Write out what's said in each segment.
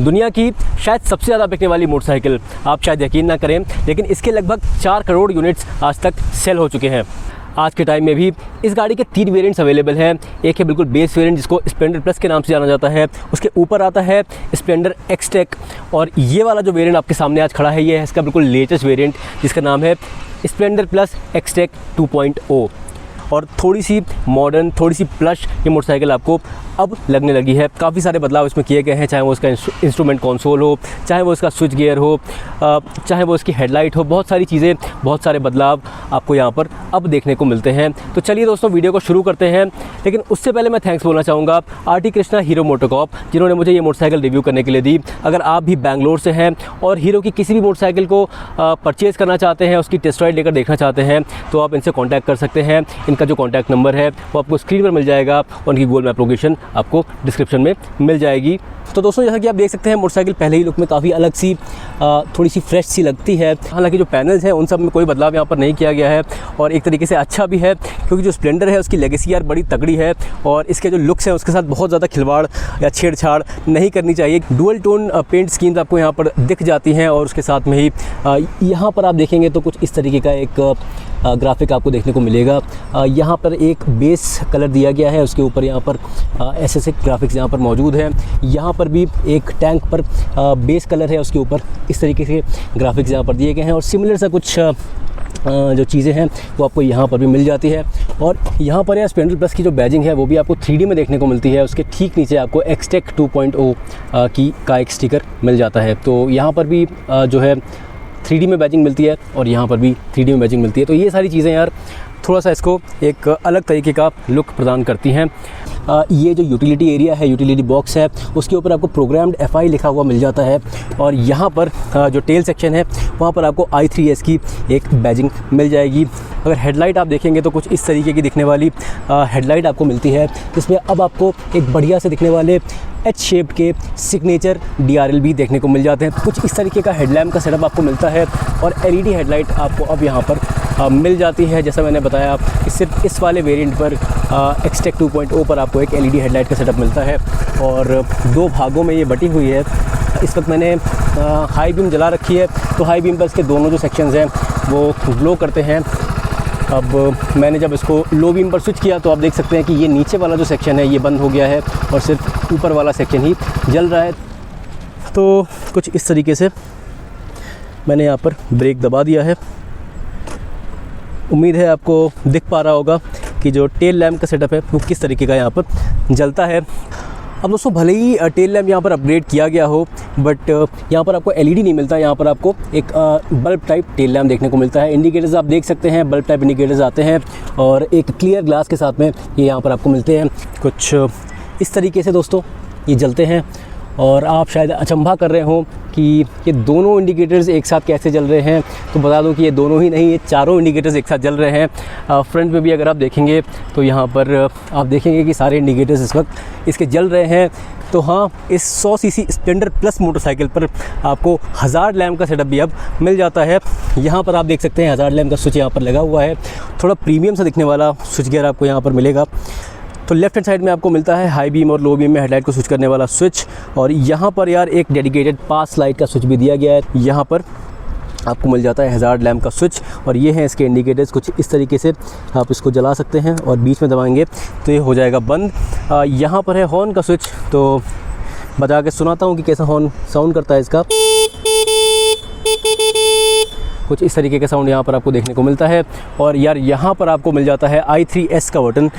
दुनिया की शायद सबसे ज़्यादा बिकने वाली मोटरसाइकिल। आप शायद यकीन ना करें, लेकिन इसके लगभग 4 करोड़ यूनिट्स आज तक सेल हो चुके हैं। आज के टाइम में भी इस गाड़ी के 3 वेरिएंट्स अवेलेबल हैं। एक है बिल्कुल बेस वेरिएंट जिसको स्प्लेंडर प्लस के नाम से जाना जाता है, उसके ऊपर आता है स्प्लेंडर एक्सटेक, और ये वाला जो वेरिएंट आपके सामने आज खड़ा है ये है इसका बिल्कुल लेटेस्ट वेरिएंट जिसका नाम है स्प्लेंडर प्लस एक्सटेक 2.0। और थोड़ी सी मॉडर्न, थोड़ी सी प्लश ये मोटरसाइकिल आपको अब लगने लगी है। काफ़ी सारे बदलाव इसमें किए गए हैं, चाहे वो उसका इंस्ट्रूमेंट कंसोल हो, चाहे वो इसका स्विच गियर हो, चाहे वो इसकी हेडलाइट हो। बहुत सारी चीज़ें, बहुत सारे बदलाव आपको यहाँ पर अब देखने को मिलते हैं। तो चलिए दोस्तों वीडियो को शुरू करते हैं, लेकिन उससे पहले मैं थैंक्स बोलना चाहूँगा आरटी कृष्णा हीरो मोटोकॉर्प, जिन्होंने मुझे ये मोटरसाइकिल रिव्यू करने के लिए दी। अगर आप भी बैंगलोर से हैं और हीरो की किसी भी मोटरसाइकिल को परचेज़ करना चाहते हैं, उसकी टेस्ट राइड लेकर देखना चाहते हैं, तो आप इनसे कॉन्टैक्ट कर सकते हैं। इनका जो कॉन्टैक्ट नंबर है वो आपको स्क्रीन पर मिल जाएगा और उनकी गूगल मैप लोकेशन आपको डिस्क्रिप्शन में मिल जाएगी। तो दोस्तों जैसा कि आप देख सकते हैं मोटरसाइकिल पहले ही लुक में काफ़ी अलग सी, थोड़ी सी फ्रेश सी लगती है। हालांकि जो पैनल्स हैं उन सब में कोई बदलाव यहाँ पर नहीं किया गया है, और एक तरीके से अच्छा भी है, क्योंकि जो स्प्लेंडर है उसकी लेगेसी यार बड़ी तगड़ी है, और इसके जो लुक्स हैं उसके साथ बहुत ज़्यादा खिलवाड़ या छेड़छाड़ नहीं करनी चाहिए। डुअल टोन पेंट स्कीम्स आपको यहाँ पर दिख जाती हैं, और उसके साथ में ही यहाँ पर आप देखेंगे तो कुछ इस तरीके का एक ग्राफिक आपको देखने को मिलेगा। यहाँ पर एक बेस कलर दिया गया है, उसके ऊपर यहाँ पर ऐसे ग्राफिक्स यहाँ पर मौजूद हैं। यहाँ पर भी एक टैंक पर बेस कलर है, उसके ऊपर इस तरीके से ग्राफिक्स यहाँ पर दिए गए हैं, और सिमिलर सा कुछ जो चीज़ें हैं वो आपको यहाँ पर भी मिल जाती है। और यहाँ पर यार स्प्लेंडर प्लस की जो बैजिंग है वो भी आपको 3D में देखने को मिलती है। उसके ठीक नीचे आपको एक्सटेक 2.0 का एक स्टिकर मिल जाता है। तो यहाँ पर भी जो है 3D में बैजिंग मिलती है, और यहाँ पर भी 3D में बैजिंग मिलती है। तो ये सारी चीज़ें यार थोड़ा सा इसको एक अलग तरीके का लुक प्रदान करती हैं। ये जो यूटिलिटी एरिया है, यूटिलिटी बॉक्स है, उसके ऊपर आपको प्रोग्राम्ड FI लिखा हुआ मिल जाता है, और यहाँ पर जो टेल सेक्शन है वहाँ पर आपको i3S की एक बैजिंग मिल जाएगी। अगर हेडलाइट आप देखेंगे तो कुछ इस तरीके की दिखने वाली हेडलाइट आपको मिलती है, जिसमें अब आपको एक बढ़िया से दिखने वाले H शेप के सिग्नेचर DRL भी देखने को मिल जाते हैं। कुछ इस तरीके का हेडलैम्प का सेटअप आपको मिलता है, और LED हेडलाइट आपको अब यहाँ पर मिल जाती है। जैसा मैंने बताया कि सिर्फ इस वाले वेरिएंट पर एक्सटेक 2.0 पर आपको एक LED हेडलाइट का सेटअप मिलता है, और 2 भागों में ये बटी हुई है। इस वक्त मैंने हाई बीम जला रखी है, तो हाई बीम पर इसके दोनों जो सेक्शंस हैं वो ग्लो करते हैं। अब मैंने जब इसको लो बीम पर स्विच किया तो आप देख सकते हैं कि ये नीचे वाला जो सेक्शन है ये बंद हो गया है, और सिर्फ ऊपर वाला सेक्शन ही जल रहा है। तो कुछ इस तरीके से मैंने यहाँ पर ब्रेक दबा दिया है। उम्मीद है आपको दिख पा रहा होगा कि जो टेल लैम्प का सेटअप है वो किस तरीके का यहाँ पर जलता है। अब दोस्तों भले ही टेल लैम्प यहाँ पर अपग्रेड किया गया हो, बट यहाँ पर आपको LED नहीं मिलता, यहाँ पर आपको एक बल्ब टाइप टेल लैम्प देखने को मिलता है। इंडिकेटर्स आप देख सकते हैं, बल्ब टाइप इंडिकेटर्स आते हैं, और एक क्लियर ग्लास के साथ में ये यहाँ पर आपको मिलते हैं। कुछ इस तरीके से दोस्तों ये जलते हैं, और आप शायद अचंभा कर रहे हों कि ये दोनों इंडिकेटर्स एक साथ कैसे जल रहे हैं। तो बता दूं कि ये दोनों ही नहीं, ये चारों इंडिकेटर्स एक साथ जल रहे हैं। फ्रंट में भी अगर आप देखेंगे तो यहाँ पर आप देखेंगे कि सारे इंडिकेटर्स इस वक्त इसके जल रहे हैं। तो हाँ, इस 100 सीसी स्प्लेंडर प्लस मोटरसाइकिल पर आपको हज़ार्ड लैम्प का सेटअप भी अब मिल जाता है। यहाँ पर आप देख सकते हैं हज़ार्ड लैम्प का स्विच यहाँ पर लगा हुआ है। थोड़ा प्रीमियम सा दिखने वाला स्विच गियर आपको यहाँ पर मिलेगा। तो लेफ्ट हैंड साइड में आपको मिलता है हाई बीम और लो बीम में हेडलाइट को स्विच करने वाला स्विच, और यहाँ पर यार एक डेडिकेटेड पास लाइट का स्विच भी दिया गया है। यहाँ पर आपको मिल जाता है हज़ार्ड लैम्प का स्विच, और ये हैं इसके इंडिकेटर्स। कुछ इस तरीके से आप इसको जला सकते हैं, और बीच में दबाएंगे तो ये हो जाएगा बंद। यहाँ पर है हॉर्न का स्विच, तो बता के सुनाता हूँ कि कैसा हॉर्न साउंड करता है इसका। कुछ इस तरीके का साउंड यहाँ पर आपको देखने को मिलता है। और यार यहाँ पर आपको मिल जाता है i3S का बटन।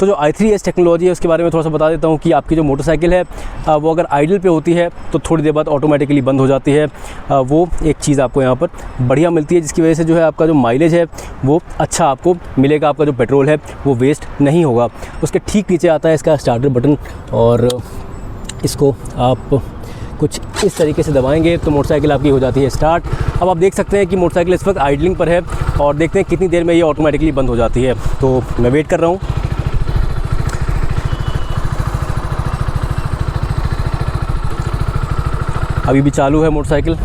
तो जो i3S टेक्नोलॉजी है उसके बारे में थोड़ा सा बता देता हूँ कि आपकी जो मोटरसाइकिल है वो अगर आइडल पे होती है तो थोड़ी देर बाद ऑटोमेटिकली बंद हो जाती है। वो एक चीज़ आपको यहाँ पर बढ़िया मिलती है, जिसकी वजह से जो है आपका जो माइलेज है वो अच्छा आपको मिलेगा, आपका जो पेट्रोल है वो वेस्ट नहीं होगा। उसके ठीक नीचे आता है इसका स्टार्टर बटन, और इसको आप कुछ इस तरीके से दबाएंगे तो मोटरसाइकिल आपकी हो जाती है स्टार्ट। अब आप देख सकते हैं कि मोटरसाइकिल इस वक्त आइडलिंग पर है, और देखते हैं कितनी देर में ये ऑटोमेटिकली बंद हो जाती है। तो मैं वेट कर रहा हूँ। अभी भी चालू है मोटरसाइकिल,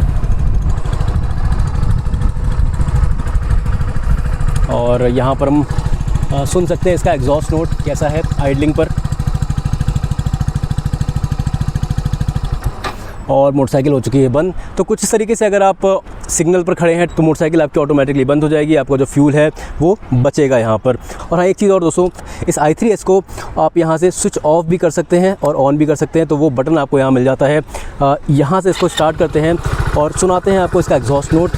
और यहाँ पर हम सुन सकते हैं इसका एग्जॉस्ट नोट कैसा है आइडलिंग पर। और मोटरसाइकिल हो चुकी है बंद। तो कुछ इस तरीके से अगर आप सिग्नल पर खड़े हैं तो मोटरसाइकिल आपकी ऑटोमेटिकली बंद हो जाएगी, आपका जो फ्यूल है वो बचेगा यहाँ पर। और हाँ, एक चीज़ और दोस्तों, इस i3s को आप यहाँ से स्विच ऑफ भी कर सकते हैं और ऑन भी कर सकते हैं, तो वो बटन आपको यहाँ मिल जाता है। यहाँ से इसको स्टार्ट करते हैं और सुनाते हैं आपको इसका एग्जॉस्ट नोट।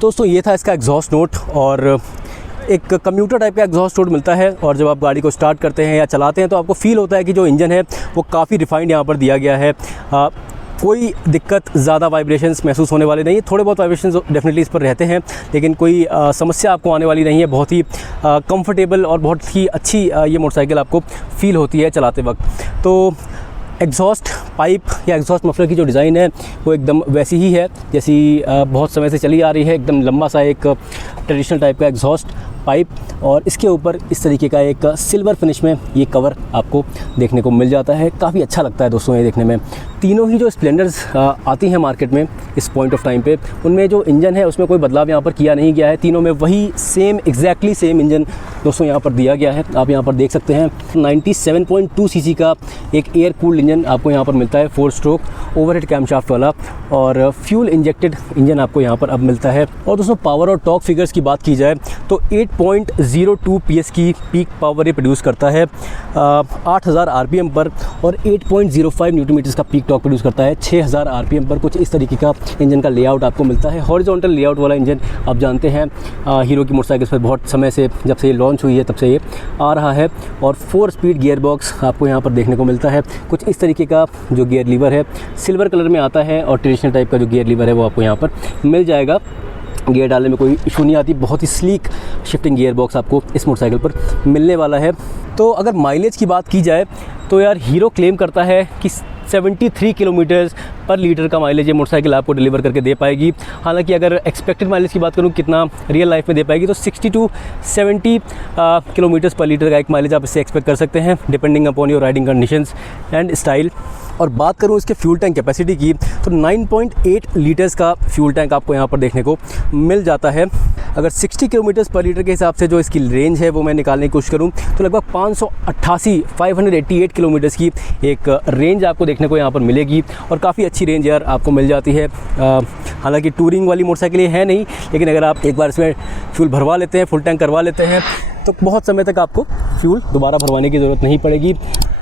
दोस्तों ये था इसका एग्जॉस्ट नोट, और एक कम्यूटर टाइप का एग्जॉस्ट नोट मिलता है। और जब आप गाड़ी को स्टार्ट करते हैं या चलाते हैं तो आपको फ़ील होता है कि जो इंजन है वो काफ़ी रिफाइंड यहाँ पर दिया गया है। कोई दिक्कत, ज़्यादा वाइब्रेशंस महसूस होने वाले नहीं है। थोड़े बहुत वाइब्रेशंस डेफिनेटली इस पर रहते हैं, लेकिन कोई समस्या आपको आने वाली नहीं है। बहुत ही कंफर्टेबल और बहुत ही अच्छी ये मोटरसाइकिल आपको फ़ील होती है चलाते वक्त। तो एग्जॉस्ट पाइप या एग्जॉस्ट मफलर की जो डिज़ाइन है वो एकदम वैसी ही है जैसी बहुत समय से चली आ रही है। एकदम लंबा सा एक ट्रेडिशनल टाइप का एग्जॉस्ट पाइप, और इसके ऊपर इस तरीके का एक सिल्वर फिनिश में ये कवर आपको देखने को मिल जाता है। काफ़ी अच्छा लगता है दोस्तों ये देखने में। तीनों ही जो स्प्लेंडर्स आती हैं मार्केट में इस पॉइंट ऑफ टाइम पे, उनमें जो इंजन है उसमें कोई बदलाव यहाँ पर किया नहीं गया है। तीनों में वही सेम, एग्जैक्टली सेम इंजन दोस्तों यहाँ पर दिया गया है। आप यहाँ पर देख सकते हैं 97.2 सीसी का एक एयर कूल्ड इंजन आपको यहाँ पर मिलता है, 4 स्ट्रोक ओवरहेड कैमशाफ्ट वाला, और फ्यूल इंजेक्टेड इंजन आपको यहाँ पर अब मिलता है। और दोस्तों पावर और टॉर्क फिगर्स की बात की जाए तो 8.02 PS की पीक पावर ये प्रोड्यूस करता है 8000 RPM पर, और 8.05 न्यूटन मीटर्स का पीक टॉर्क प्रोड्यूस करता है 6000 RPM पर। कुछ इस तरीके का इंजन का लेआउट आपको मिलता है। हॉरिजॉन्टल लेआउट वाला इंजन आप जानते हैं हीरो की मोटरसाइकिल पर बहुत समय से, जब से ये लॉन्च हुई है तब से ये आ रहा है। और 4 स्पीड गियर बॉक्स आपको यहाँ पर देखने को मिलता है। कुछ इस तरीके का जो गियर लीवर है सिल्वर कलर में आता है, और ट्रेडिशनल टाइप का जो गियर लीवर है वो आपको यहाँ पर मिल जाएगा। गियर डालने में कोई इशू नहीं आती। बहुत ही स्लीक शिफ्टिंग गियर बॉक्स आपको इस मोटरसाइकिल पर मिलने वाला है। तो अगर माइलेज की बात की जाए तो यार हीरो क्लेम करता है कि 73 किलोमीटर्स पर लीटर का माइलेज ये मोटरसाइकिल आपको डिलीवर करके दे पाएगी। हालांकि अगर एक्सपेक्टेड माइलेज की बात करूँ कितना रियल लाइफ में दे पाएगी, तो 60 to 70 किलोमीटर्स पर लीटर का एक माइलेज आप इससे एक्सपेक्ट कर सकते हैं, depending upon your riding conditions and style. और बात करूँ इसके फ्यूल टैंक कैपेसिटी की तो 9.8 लीटर्स का फ्यूल टैंक आपको यहाँ पर देखने को मिल जाता है। अगर 60 किलोमीटर्स पर लीटर के हिसाब से जो इसकी रेंज है वो मैं निकालने की कोशिश करूँ तो लगभग 588 किलोमीटर्स की एक रेंज आपको देखने को यहाँ पर मिलेगी, और काफ़ी अच्छी रेंज यार आपको मिल जाती है। हालांकि टूरिंग वाली मोटरसाइकिल ये है नहीं, लेकिन अगर आप एक बार इसमें फ्यूल भरवा लेते हैं, फुल टैंक करवा लेते हैं, तो बहुत समय तक आपको फ्यूल दोबारा भरवाने की ज़रूरत नहीं पड़ेगी।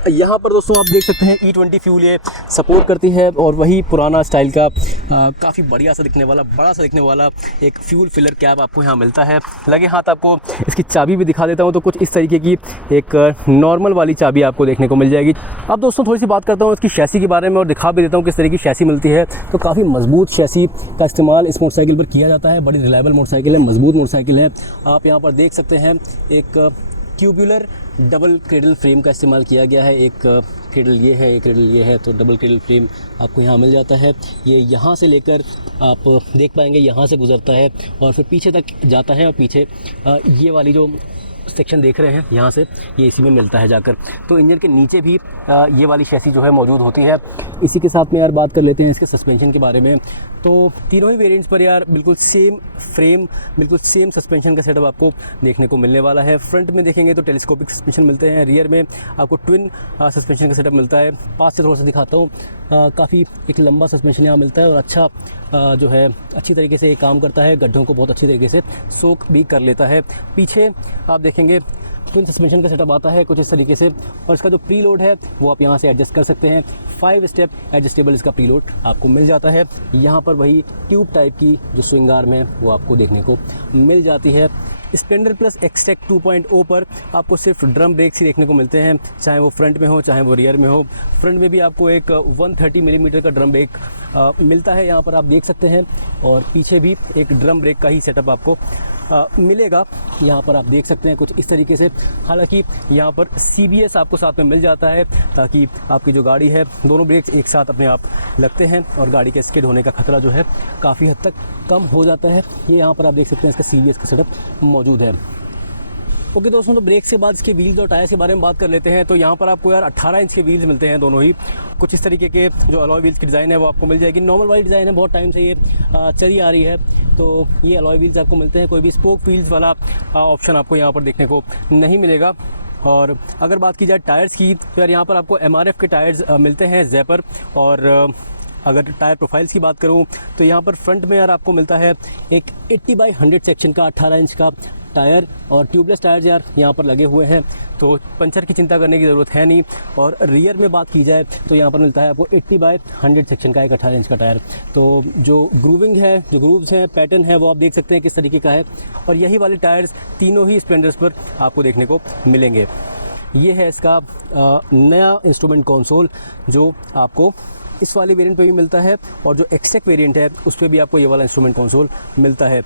यहाँ पर दोस्तों आप देख सकते हैं E20 फ्यूल ये सपोर्ट करती है, और वही पुराना स्टाइल का काफ़ी बढ़िया सा दिखने वाला, बड़ा सा दिखने वाला एक फ्यूल फिलर कैप आपको यहाँ मिलता है। लगे हाथ आपको इसकी चाबी भी दिखा देता हूँ, तो कुछ इस तरीके की एक नॉर्मल वाली चाबी आपको देखने को मिल जाएगी। अब दोस्तों थोड़ी सी बात करता हूँ इसकी शैसी के बारे में, और दिखा भी देता हूँ किस तरीके की शैसी मिलती है। तो काफ़ी मजबूत शैसी का इस्तेमाल इस मोटरसाइकिल पर किया जाता है। बड़ी रिलायबल मोटरसाइकिल है, मजबूत मोटरसाइकिल है। आप यहाँ पर देख सकते हैं एक ट्यूबुलर डबल क्रेडल फ्रेम का इस्तेमाल किया गया है। एक क्रेडल ये है, एक क्रेडल ये है, तो डबल क्रेडल फ्रेम आपको यहाँ मिल जाता है। ये यहाँ से लेकर आप देख पाएंगे यहाँ से गुजरता है और फिर पीछे तक जाता है, और पीछे ये वाली जो सेक्शन देख रहे हैं यहाँ से ये इसी में मिलता है जाकर। तो इंजन के नीचे भी ये वाली शैसी जो है मौजूद होती है। इसी के साथ में यार बात कर लेते हैं इसके सस्पेंशन के बारे में। तो तीनों ही वेरिएंट्स पर यार बिल्कुल सेम फ्रेम, बिल्कुल सेम सस्पेंशन का सेटअप आपको देखने को मिलने वाला है। फ्रंट में देखेंगे तो टेलीस्कोपिक सस्पेंशन मिलते हैं, रियर में आपको ट्विन सस्पेंशन का सेटअप मिलता है। पास से थोड़ा सा दिखाता हूँ, काफ़ी एक लंबा सस्पेंशन यहाँ मिलता है, और अच्छा जो है अच्छी तरीके से ये काम करता है, गड्ढों को बहुत अच्छी तरीके से सोख भी कर लेता है। पीछे आप देखेंगे ट्विन सस्पेंशन का सेटअप आता है कुछ इस तरीके से, और इसका जो प्री लोड है वो आप यहाँ से एडजस्ट कर सकते हैं। 5 स्टेप एडजस्टेबल इसका प्री लोड आपको मिल जाता है। यहाँ पर वही ट्यूब टाइप की जो स्विंग आर्म है वो आपको देखने को मिल जाती है। स्प्लेंडर प्लस एक्सटेक 2.0 पर आपको सिर्फ ड्रम ब्रेक्स ही देखने को मिलते हैं, चाहे वो फ्रंट में हो चाहे वो रियर में हो। फ्रंट में भी आपको एक 130 मिलीमीटर का ड्रम ब्रेक मिलता है, यहाँ पर आप देख सकते हैं, और पीछे भी एक ड्रम ब्रेक का ही सेटअप आपको मिलेगा। यहाँ पर आप देख सकते हैं कुछ इस तरीके से। हालांकि यहाँ पर CBS आपको साथ में मिल जाता है, ताकि आपकी जो गाड़ी है दोनों ब्रेक्स एक साथ अपने आप लगते हैं और गाड़ी के स्किड होने का खतरा जो है काफ़ी हद तक कम हो जाता है। ये यहाँ पर आप देख सकते हैं इसका CBS का सेटअप मौजूद है। ओके दोस्तों, तो ब्रेक से बाद इसके व्हील्स और टायर्स के बारे में बात कर लेते हैं। तो यहाँ पर आपको यार 18 इंच के व्हील्स मिलते हैं दोनों ही। कुछ इस तरीके के जो अलॉय व्हील्स की डिज़ाइन है वो आपको मिल जाएगी। नॉर्मल वाली डिज़ाइन है, बहुत टाइम से ये चली आ रही है। तो ये अलॉय व्हील्स आपको मिलते हैं, कोई भी स्पोक व्हील्स वाला ऑप्शन आपको यहाँ पर देखने को नहीं मिलेगा। और अगर बात की जाए टायर्स की, तो यार यहाँ पर आपको MRF के टायर्स मिलते हैं ज़ैपर। और अगर टायर प्रोफाइल्स की बात करूँ तो यहाँ पर फ्रंट में यार आपको मिलता है एक 80/100 सेक्शन का 18 इंच का टायर, और ट्यूबलेस टायर्स यार यहाँ पर लगे हुए हैं, तो पंचर की चिंता करने की ज़रूरत है नहीं। और रियर में बात की जाए तो यहाँ पर मिलता है आपको 80/100 सेक्शन का एक 18 इंच का टायर। तो जो ग्रूविंग है, जो ग्रूव्स हैं, पैटर्न है, वो आप देख सकते हैं किस तरीके का है। और यही वाले टायर्स तीनों ही स्प्लेंडर्स पर आपको देखने को मिलेंगे। ये है इसका नया इंस्ट्रूमेंट कंसोल जो आपको इस वाले वेरिएंट पे भी मिलता है, और जो एक्सटेक वेरिएंट है उस पर भी आपको ये वाला इंस्ट्रूमेंट कंसोल मिलता है।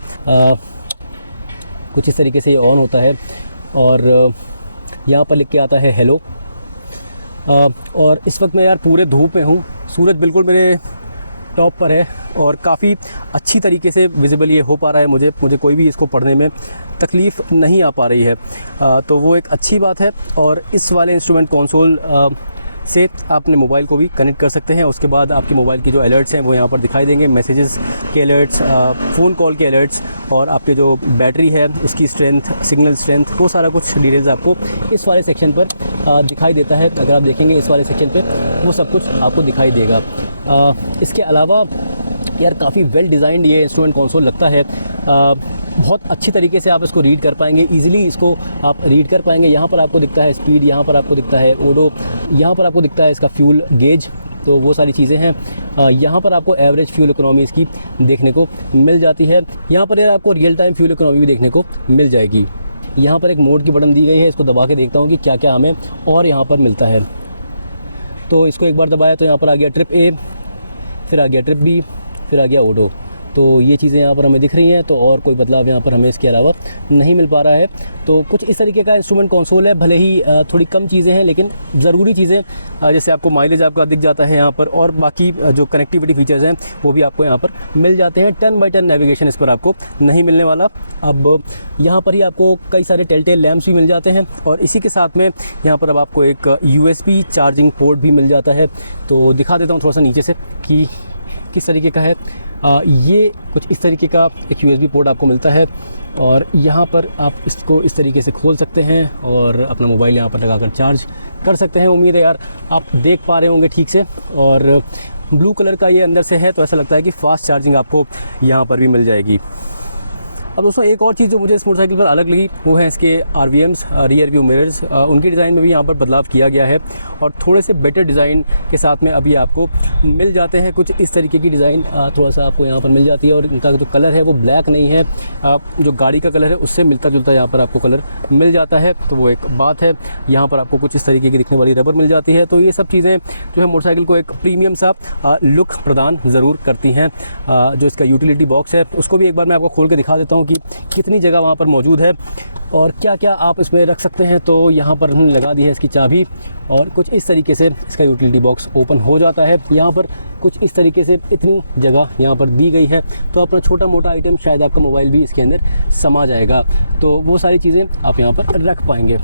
कुछ इस तरीके से ये ऑन होता है, और यहाँ पर लिख के आता है हेलो। और इस वक्त मैं यार पूरे धूप में हूँ, सूरज बिल्कुल मेरे टॉप पर है, और काफ़ी अच्छी तरीके से विजिबल ये हो पा रहा है। मुझे कोई भी इसको पढ़ने में तकलीफ़ नहीं आ पा रही है, तो वो एक अच्छी बात है। और इस वाले इंस्ट्रूमेंट कंसोल से आप अपने मोबाइल को भी कनेक्ट कर सकते हैं। उसके बाद आपके मोबाइल की जो अलर्ट्स हैं वो यहाँ पर दिखाई देंगे, मैसेजेस के अलर्ट्स, फ़ोन कॉल के अलर्ट्स, और आपके जो बैटरी है उसकी स्ट्रेंथ, सिग्नल स्ट्रेंथ, वो सारा कुछ डिटेल्स आपको इस वाले सेक्शन पर दिखाई देता है। अगर आप देखेंगे इस वाले सेक्शन पर वो सब कुछ आपको दिखाई देगा। इसके अलावा यार काफ़ी वेल डिज़ाइंड ये इंस्ट्रूमेंट कंसोल लगता है। बहुत अच्छी तरीके से आप इसको रीड कर पाएंगे, इजीली इसको आप रीड कर पाएंगे। यहाँ पर आपको दिखता है स्पीड, यहाँ पर आपको दिखता है ओडो, यहाँ पर आपको दिखता है इसका फ्यूल गेज, तो वो सारी चीज़ें हैं। यहाँ पर आपको एवरेज फ्यूल इकोनॉमी इसकी देखने को मिल जाती है। यहाँ पर यार आपको रियल टाइम फ्यूल इकोनॉमी भी देखने को मिल जाएगी। यहाँ पर एक मोड की बटन दी गई है, इसको दबा के देखता हूँ कि क्या क्या हमें और यहाँ पर मिलता है। तो इसको एक बार दबाया तो यहाँ पर आ गया ट्रिप A, फिर आ गया ट्रिप B, फिर आ गया ओडो। तो ये चीज़ें यहाँ पर हमें दिख रही हैं, तो और कोई बदलाव यहाँ पर हमें इसके अलावा नहीं मिल पा रहा है। तो कुछ इस तरीके का इंस्ट्रूमेंट कंसोल है, भले ही थोड़ी कम चीज़ें हैं लेकिन ज़रूरी चीज़ें, जैसे आपको माइलेज आपका दिख जाता है यहाँ पर, और बाकी जो कनेक्टिविटी फीचर्स हैं वो भी आपको यहाँ पर मिल जाते हैं। 10x10 नेविगेशन इस पर आपको नहीं मिलने वाला। अब यहाँ पर ही आपको कई सारे टेलटेल लैम्प्स भी मिल जाते हैं, और इसी के साथ में यहाँ पर अब आपको एक USB चार्जिंग पोर्ट भी मिल जाता है। तो दिखा देता हूँ थोड़ा सा नीचे से कि किस तरीके का है। ये कुछ इस तरीके का एक USB पोर्ट आपको मिलता है, और यहाँ पर आप इसको इस तरीके से खोल सकते हैं और अपना मोबाइल यहाँ पर लगाकर चार्ज कर सकते हैं। उम्मीद है यार आप देख पा रहे होंगे ठीक से। और ब्लू कलर का ये अंदर से है, तो ऐसा लगता है कि फास्ट चार्जिंग आपको यहाँ पर भी मिल जाएगी। अब दोस्तों एक और चीज़ जो मुझे इस मोटरसाइकिल पर अलग लगी वो है इसके RVMs, रियर व्यू मिरर्स। उनकी डिज़ाइन में भी यहाँ पर बदलाव किया गया है, और थोड़े से बेटर डिज़ाइन के साथ में अभी आपको मिल जाते हैं। कुछ इस तरीके की डिज़ाइन थोड़ा सा आपको यहाँ पर मिल जाती है, और इनका जो कलर है वो ब्लैक नहीं है, जो गाड़ी का कलर है उससे मिलता जुलता यहाँ पर आपको कलर मिल जाता है, तो वो एक बात है। यहाँ पर आपको कुछ इस तरीके की दिखने वाली रबर मिल जाती है। तो ये सब चीज़ें जो है मोटरसाइकिल को एक प्रीमियम सा लुक प्रदान ज़रूर करती हैं। जो इसका यूटिलिटी बॉक्स है उसको भी एक बार मैं आपको खोल के दिखा देता हूँ कि कितनी जगह वहाँ पर मौजूद है और क्या क्या आप इसमें रख सकते हैं। तो यहाँ पर हमने लगा दी है इसकी चाबी, और कुछ इस तरीके से इसका यूटिलिटी बॉक्स ओपन हो जाता है। यहाँ पर कुछ इस तरीके से इतनी जगह यहाँ पर दी गई है, तो अपना छोटा मोटा आइटम, शायद आपका मोबाइल भी इसके अंदर समा जाएगा, तो वो सारी चीज़ें आप यहाँ पर रख पाएंगे।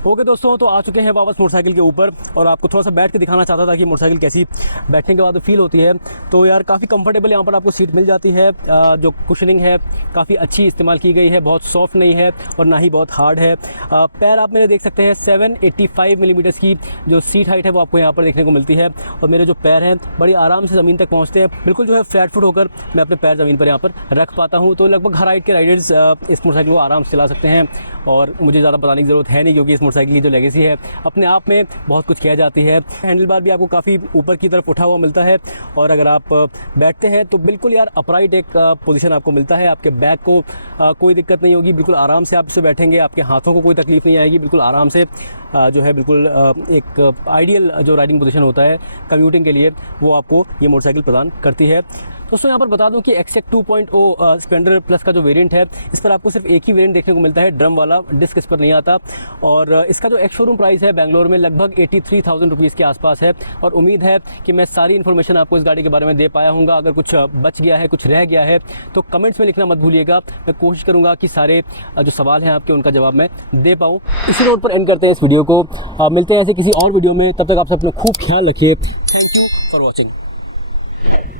ओके दोस्तों, तो आ चुके हैं वापस मोटरसाइकिल के ऊपर, और आपको थोड़ा सा बैठ के दिखाना चाहता था कि मोटरसाइकिल कैसी बैठने के बाद फील होती है। तो यार काफ़ी कंफर्टेबल यहाँ पर आपको सीट मिल जाती है। जो कुशनिंग है काफ़ी अच्छी इस्तेमाल की गई है, बहुत सॉफ्ट नहीं है और ना ही बहुत हार्ड है। पैर आप मेरे देख सकते हैं 785 मिलीमीटर्स की जो सीट हाइट है वो आपको यहाँ पर देखने को मिलती है, और मेरे जो पैर हैं बड़ी आराम से ज़मीन तक पहुँचते हैं। बिल्कुल जो है फ्लैट फुट होकर मैं अपने पैर ज़मीन पर यहाँ पर रख पाता हूँ। तो लगभग हर हाइट के राइडर्स इस मोटरसाइकिल को आराम से चला सकते हैं, और मुझे ज़्यादा बताने की ज़रूरत है नहीं, क्योंकि इस मोटरसाइकिल की जो लेगेसी है अपने आप में बहुत कुछ कह जाती है। हैंडल बार भी आपको काफ़ी ऊपर की तरफ उठा हुआ मिलता है, और अगर आप बैठते हैं तो बिल्कुल यार अपराइट एक पोजीशन आपको मिलता है। आपके बैक को कोई दिक्कत नहीं होगी, बिल्कुल आराम से आप इससे बैठेंगे, आपके हाथों को कोई तकलीफ नहीं आएगी, बिल्कुल आराम से जो है बिल्कुल एक आइडियल जो राइडिंग पोजीशन होता है कम्यूटिंग के लिए वो आपको ये मोटरसाइकिल प्रदान करती है। दोस्तों यहाँ पर बता दूं कि एक्सेक 2.0 स्प्लेंडर प्लस का जो वेरिएंट है, इस पर आपको सिर्फ एक ही वेरिएंट देखने को मिलता है, ड्रम वाला, डिस्क इस पर नहीं आता। और इसका जो एक्स शोरूम प्राइस है बेंगलोर में लगभग 83,000 रुपीज़ के आसपास है। और उम्मीद है कि मैं सारी इन्फॉर्मेशन आपको इस गाड़ी के बारे में दे पाया हूँगा। अगर कुछ बच गया है, कुछ रह गया है, तो कमेंट्स में लिखना मत भूलिएगा। मैं कोशिश करूँगा कि सारे जो सवाल हैं आपके, उनका जवाब मैं दे पाऊँ। इसी नोट पर एंड करते हैं इस वीडियो को। मिलते हैं ऐसे किसी और वीडियो में, तब तक आप सब अपना खूब ख्याल रखिए। Thank you for watching.